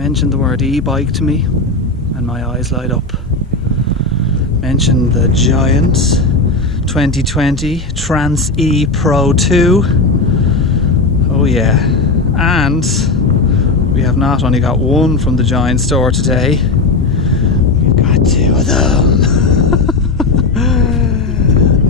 mention the word e-bike to me and my eyes light up. Mention the giant 2020 Trance E Pro 2. Oh yeah. And we have not only got one from the giant store today, we've got two of them.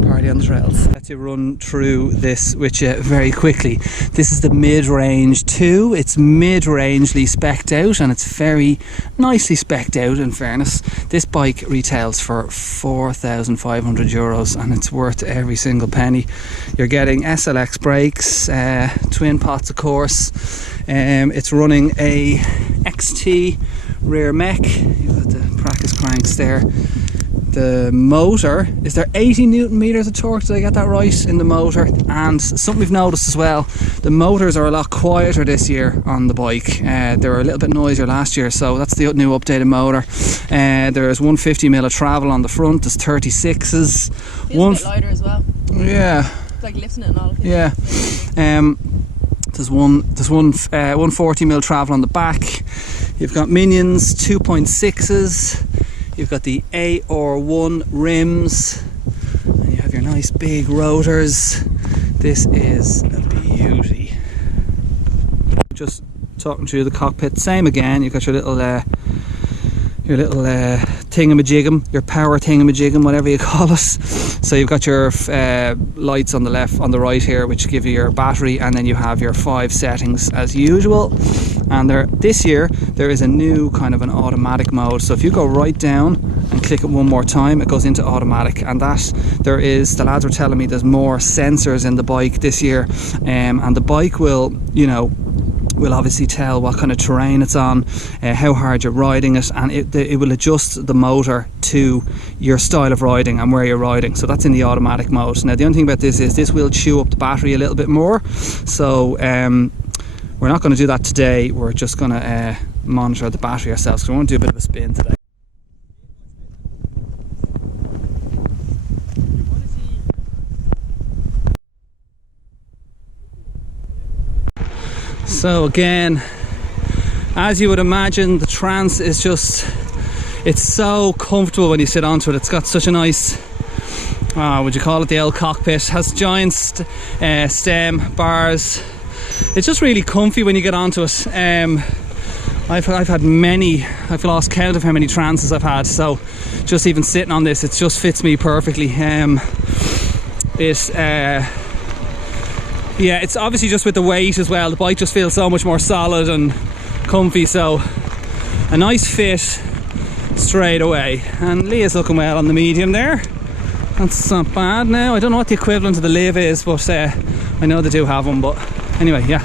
Party on the trails. Let's run through this with you very quickly. This is the mid-range 2. It's mid-rangely specced out, and it's very nicely specced out, in fairness. This bike retails for €4,500 and it's worth every single penny. You're getting SLX brakes, twin pots of course. It's running a XT rear mech. You've got the Practice cranks there. The motor, is there 80 Newton meters of torque? Did I get that right in the motor? And something we've noticed as well, the motors are a lot quieter this year on the bike. They were a little bit noisier last year, so that's the new updated motor. There's 150mm of travel on the front. There's 36s. Feels a bit lighter as well. Yeah. It's like lifting it and all. Yeah. There's 140mm travel on the back. You've got Minions 2.6s. You've got the AR1 rims, and you have your nice big rotors. This is a beauty. Just talking through the cockpit, same again. You've got your little thingamajigum, your power thingamajigum, whatever you call it. So you've got your lights on the left, on the right here, which give you your battery, and then you have your 5 settings as usual. And this year there is a new kind of an automatic mode. So if you go right down and click it one more time, it goes into automatic. And the lads were telling me there's more sensors in the bike this year, and the bike will, will obviously tell what kind of terrain it's on, how hard you're riding it, and it will adjust the motor to your style of riding and where you're riding. So that's in the automatic mode. Now the only thing about this is this will chew up the battery a little bit more, so we're not going to do that today. We're just going to monitor the battery ourselves, because we want to do a bit of a spin today. So again, as you would imagine, the Trance is it's so comfortable when you sit onto it. It's got such a nice, would you call it the L cockpit, has giant stem bars. It's just really comfy when you get onto it. I've had many, I've lost count of how many Trances I've had, so just even sitting on this, it just fits me perfectly. Yeah, it's obviously just with the weight as well. The bike just feels so much more solid and comfy, so a nice fit straight away. And Leah's looking well on the medium there. That's not bad now. I don't know what the equivalent of the Liv is, but I know they do have one, but anyway, yeah.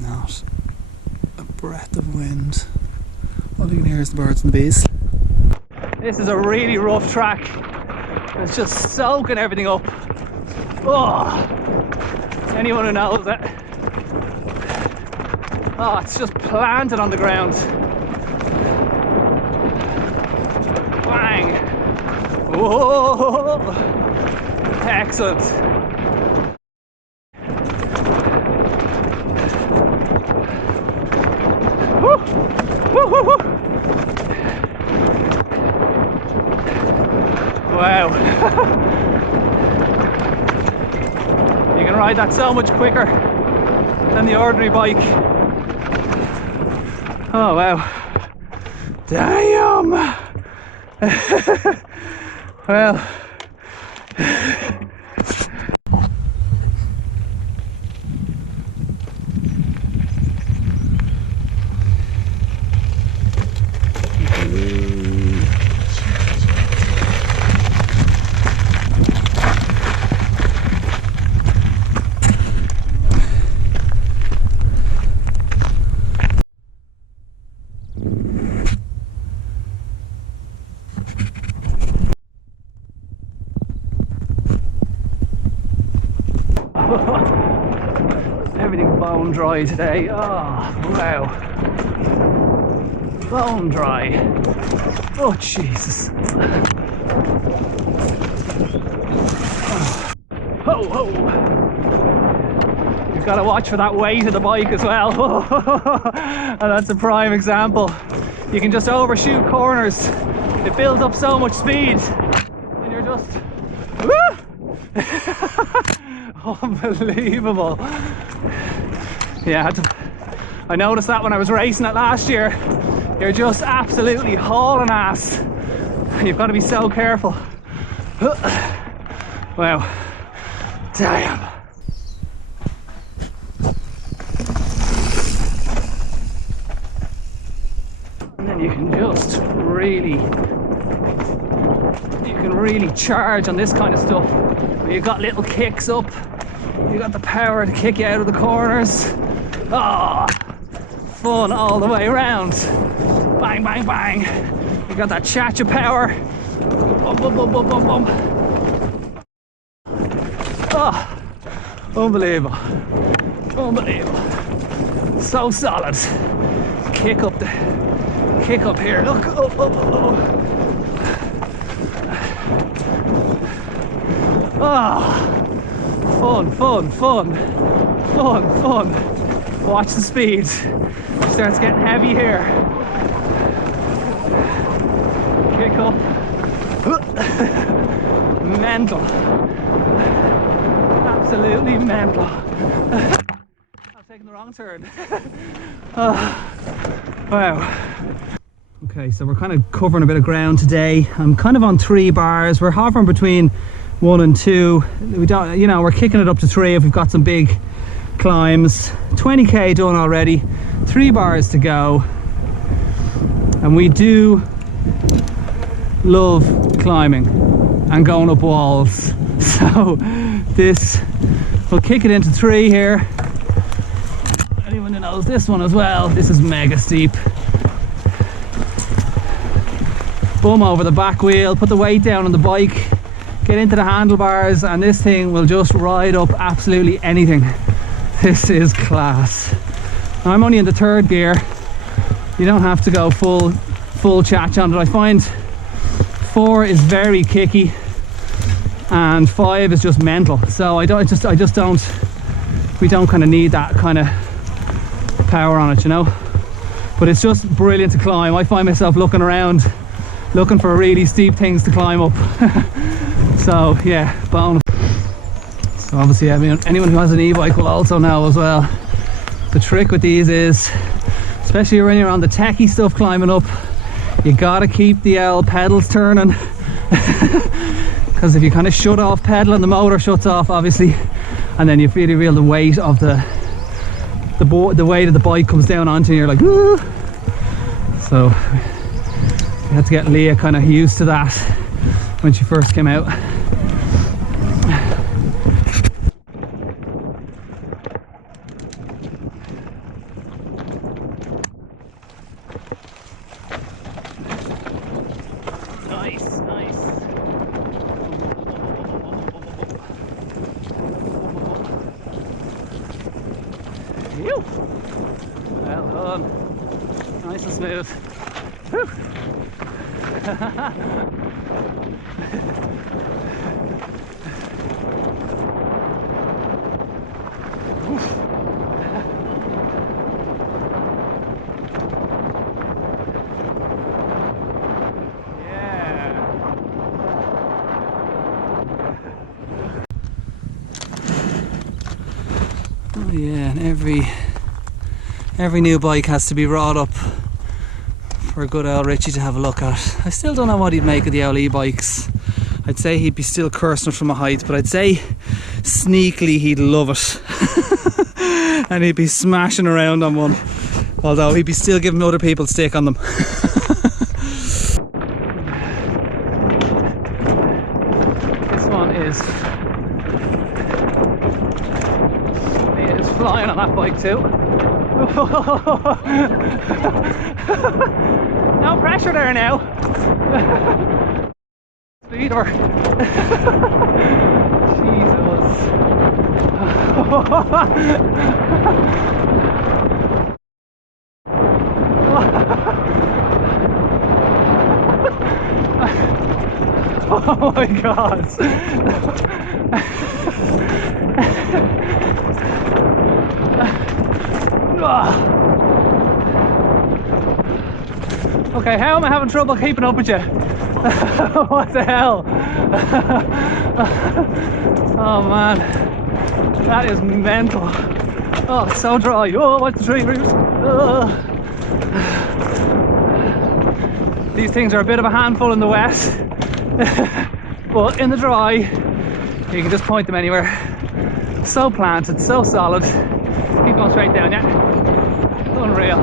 Not a breath of wind. All you can hear is the birds and the bees. This is a really rough track. It's just soaking everything up. Oh, anyone who knows it. Oh, it's just planted on the ground. Bang! Whoa! Excellent. Woo! Woo, woo, woo. Wow. You can ride that so much quicker than the ordinary bike. Oh wow. Damn. Well. Everything bone dry today. Oh wow. bone dry. Oh Jesus. Ho ho. You've got to watch for that weight of the bike as well. And that's a prime example. You can just overshoot corners. It builds up so much speed and you're just unbelievable. Yeah, I noticed that when I was racing it last year. You're just absolutely hauling ass. You've got to be so careful. Wow. Damn. And then you can just really charge on this kind of stuff. You've got little kicks up. You got the power to kick you out of the corners. Oh, fun all the way around. Bang, bang, bang. You got that cha-cha power. Boom, boom, boom, boom, boom, boom. Oh, unbelievable. Unbelievable. So solid. Kick up here. Look. Oh, oh, oh. Oh. Fun, fun, fun. Fun, fun. Watch the speed. It starts getting heavy here. Kick up. Mental. Absolutely mental. I've taken the wrong turn. Oh, wow. Okay, so we're kind of covering a bit of ground today. I'm kind of on 3 bars. We're hovering between 1 and 2. We don't, you know, we're kicking it up to 3 if we've got some big climbs. 20k done already. 3 bars to go. And we do love climbing and going up walls. So this, we'll kick it into 3 here. Anyone who knows this one as well, this is mega steep. Boom over the back wheel, put the weight down on the bike, get into the handlebars, and this thing will just ride up absolutely anything. This is class. Now, I'm only in the 3rd gear. You don't have to go full chatch on it. I find 4 is very kicky and 5 is just mental. So we don't kind of need that kind of power on it, you know. But it's just brilliant to climb. I find myself looking around, looking for really steep things to climb up. So yeah, bonus. So obviously, I mean, anyone who has an e-bike will also know as well. The trick with these is, especially when you're on the techie stuff climbing up, you gotta keep the pedals turning. Because if you kind of shut off pedaling, the motor shuts off obviously, and then you really feel the weight of the weight of the bike comes down onto you, you're like, ooh. So you had to get Leah kind of used to that when she first came out. Nice, nice. Phew. Well done. Nice and smooth. Whew. Oh yeah, and every new bike has to be brought up for a good old Richie to have a look at. I still don't know what he'd make of the old e-bikes. I'd say he'd be still cursing it from a height, but I'd say sneakily he'd love it. And he'd be smashing around on one, although he'd be still giving other people stick on them. This one is flying on that bike too. No pressure there now. Speeder. Jesus. Oh my god. Okay, how am I having trouble keeping up with you? What the hell? Oh man, that is mental. Oh, it's so dry. Oh, what's the tree roots? These things are a bit of a handful in the wet, but in the dry, you can just point them anywhere. So planted, so solid. Keep going straight down, yeah? Unreal.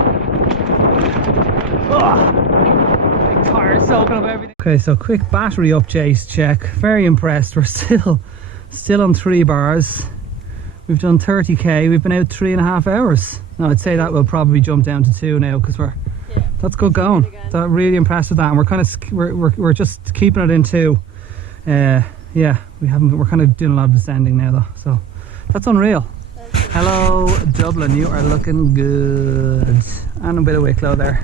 Big tires soaking up everything. Okay, so quick battery update check. Very impressed. We're still on 3 bars. We've done 30k. We've been out 3.5 hours. No, I'd say that will probably jump down to 2 now because that's good going. That really impressed with that, and we're kind of we're just keeping it in 2. Yeah, we're kind of doing a lot of descending now though, so that's unreal. Hello Dublin, you are looking good, and a bit of Wicklow there.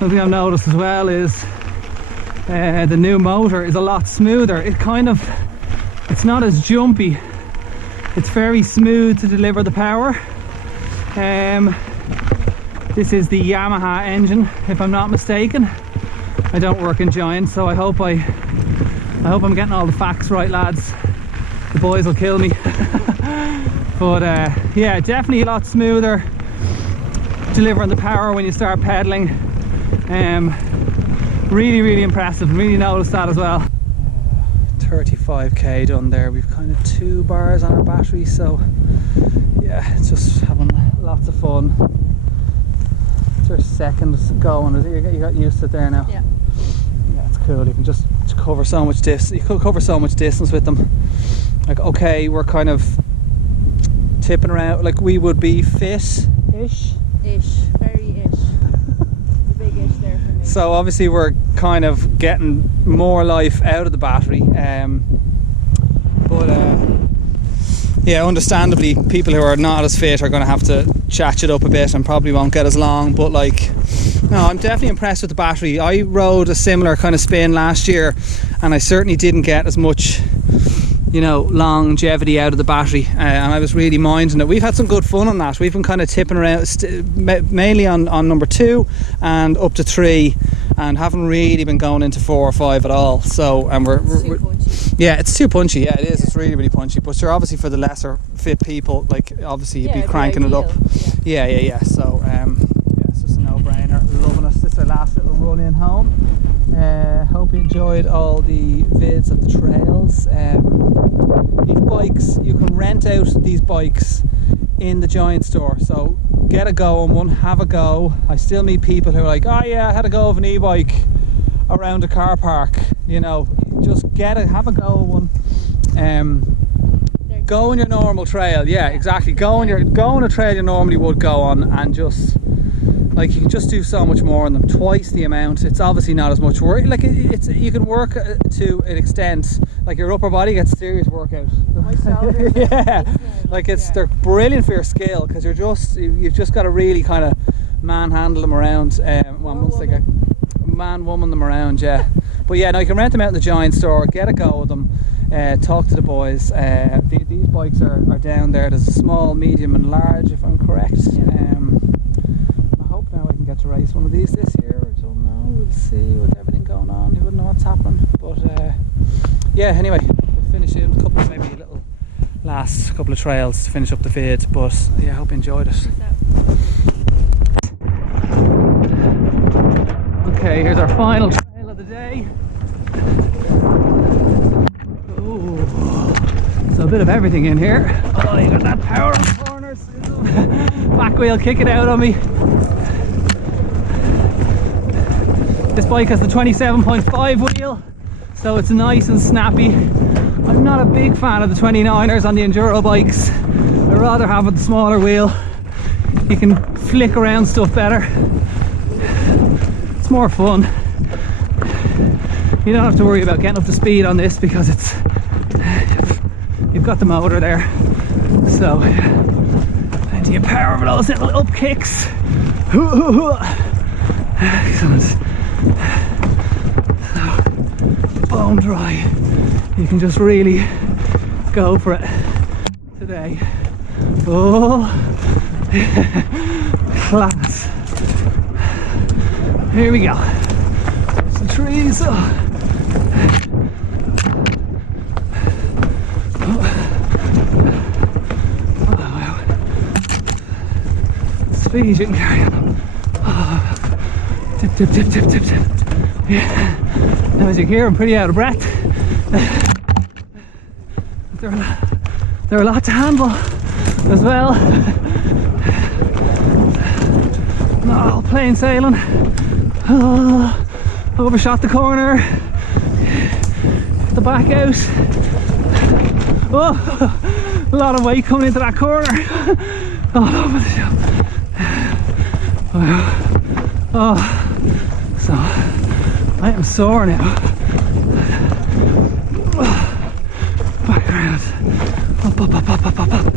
Something I've noticed as well is the new motor is a lot smoother. It's not as jumpy. It's very smooth to deliver the power. This is the Yamaha engine, if I'm not mistaken. I don't work in Giant, so I hope I'm getting all the facts right, lads. The boys will kill me. But yeah, definitely a lot smoother delivering the power when you start pedaling. Really impressive. Really noticed that as well. 35k done there. We've kind of 2 bars on our battery, so yeah, it's just having lots of fun. It's our second going. You got used to it there now. Yeah, it's cool. You can just cover so much distance. You could cover so much distance with them. Like, okay, we're kind of tipping around. Like, we would be fit-ish. Very-ish. The big ish there for me. So obviously we're kind of getting more life out of the battery, but yeah, understandably people who are not as fit are going to have to chatch it up a bit and probably won't get as long. But like, no, I'm definitely impressed with the battery. I rode a similar kind of spin last year and I certainly didn't get as much, you know, longevity out of the battery, and I was really minding it. We've had some good fun on that. We've been kind of tipping around mainly on number 2 and up to 3, and haven't really been going into 4 or 5 at all. So, and we're yeah, it's too punchy. Yeah, it is. Yeah. It's really punchy. But sure, obviously for the lesser fit people, like obviously you'd be cranking it up. Yeah. So yeah, it's just a no-brainer. Loving us. This is our last little run in home. Hope you enjoyed all the vids of the trails. These bikes, you can rent out these bikes in the Giant store, so get a go on one, have a go. I still meet people who are like, oh yeah, I had a go of an e-bike around a car park. You know, just have a go of one. Go on your normal trail. Yeah, exactly. Go on a trail you normally would go on, and just like, you can just do so much more on them, twice the amount. It's obviously not as much work. Like you can work to an extent. Like your upper body gets serious workout. My shoulders. Yeah, like they're brilliant for your skill, because you've just got to really kind of manhandle them around. Once they get woman them around, yeah. But yeah, no, you can rent them out in the Giant store. Get a go with them. Talk to the boys. These bikes are down there. There's a small, medium, and large, if I'm correct. Get to race one of these this year. I don't know, we'll see with everything going on. You wouldn't know what's happening, but yeah, anyway, we'll finish in a couple of last couple of trails to finish up the vid. But yeah, I hope you enjoyed it. Okay, here's our final trail of the day. Ooh. bit of everything in here. Oh, you got that power on the corners. Back wheel kicking out on me. This bike has the 27.5 wheel, so it's nice and snappy. I'm not a big fan of the 29ers on the enduro bikes. I'd rather have the smaller wheel. You can flick around stuff better. It's more fun. You don't have to worry about getting up to speed on this because you've got the motor there. So plenty of power for those little up kicks. Excellent. So bone dry. You can just really go for it today. Oh, class. Here we go. Some trees. Oh, wow. Speed you can carry on. Oh. Tip, tip, tip, tip, tip, tip. Yeah. Now as you hear, I'm pretty out of breath. They're a lot to handle as well. Not all plain sailing. Oh, overshot the corner. Get the back out. Oh, a lot of weight coming into that corner. All over the shop. Oh, so I am sore now. Back around. Up, up, up, up, up, up, up.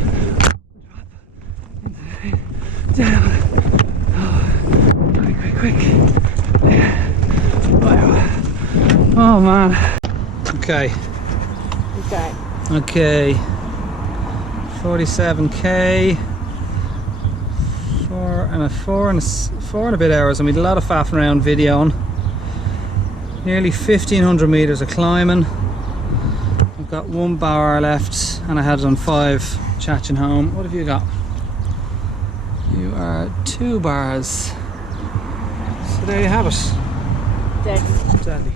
Down. Oh, quick, quick, quick. Yeah. Wow. Oh man. Okay. Okay. Okay. 47k. Four and a bit hours. I mean, a lot of faffing around videoing. Nearly 1500 meters of climbing. I've got 1 bar left and I had it on 5 chatching home. What have you got? You are 2 bars. So there you have it. Deadly. Deadly.